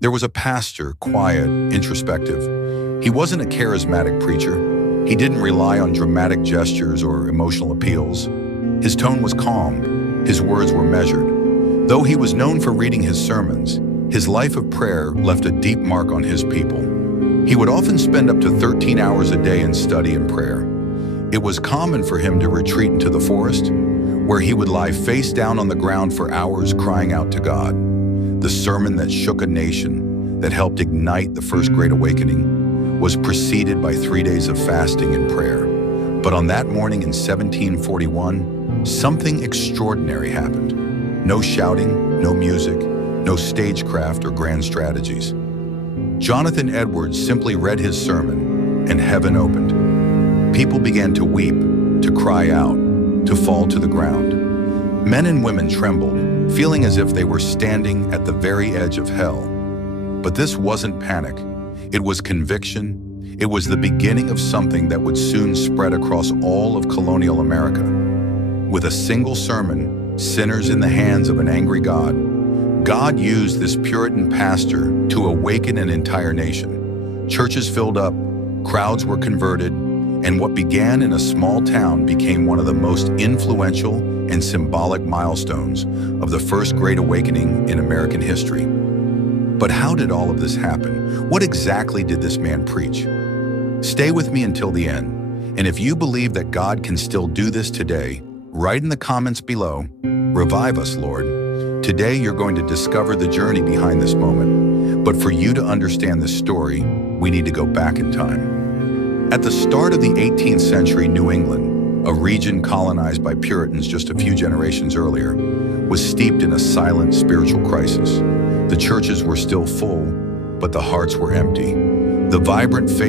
There was a pastor, quiet, introspective. He wasn't a charismatic preacher. He didn't rely on dramatic gestures or emotional appeals. His tone was calm. His words were measured. Though he was known for reading his sermons, his life of prayer left a deep mark on his people. He would often spend up to 13 hours a day in study and prayer. It was common for him to retreat into the forest, where he would lie face down on the ground for hours crying out to God. The sermon that shook a nation, that helped ignite the First Great Awakening, was preceded by 3 days of fasting and prayer. But on that morning in 1741, something extraordinary happened. No shouting, no music, no stagecraft or grand strategies. Jonathan Edwards simply read his sermon, and heaven opened. People began to weep, to cry out, to fall to the ground. Men and women trembled, feeling as if they were standing at the very edge of hell. But this wasn't panic. It was conviction. It was the beginning of something that would soon spread across all of colonial America. With a single sermon, Sinners in the Hands of an Angry God, God used this Puritan pastor to awaken an entire nation. Churches filled up, crowds were converted, and what began in a small town became one of the most influential and symbolic milestones of the First Great Awakening in American history. But how did all of this happen? What exactly did this man preach? Stay with me until the end, and if you believe that God can still do this today, write in the comments below, "Revive us, Lord." Today you're going to discover the journey behind this moment, but for you to understand this story, we need to go back in time. At the start of the 18th century, New England, a region colonized by Puritans just a few generations earlier, was steeped in a silent spiritual crisis. The churches were still full, but the hearts were empty. The vibrant faith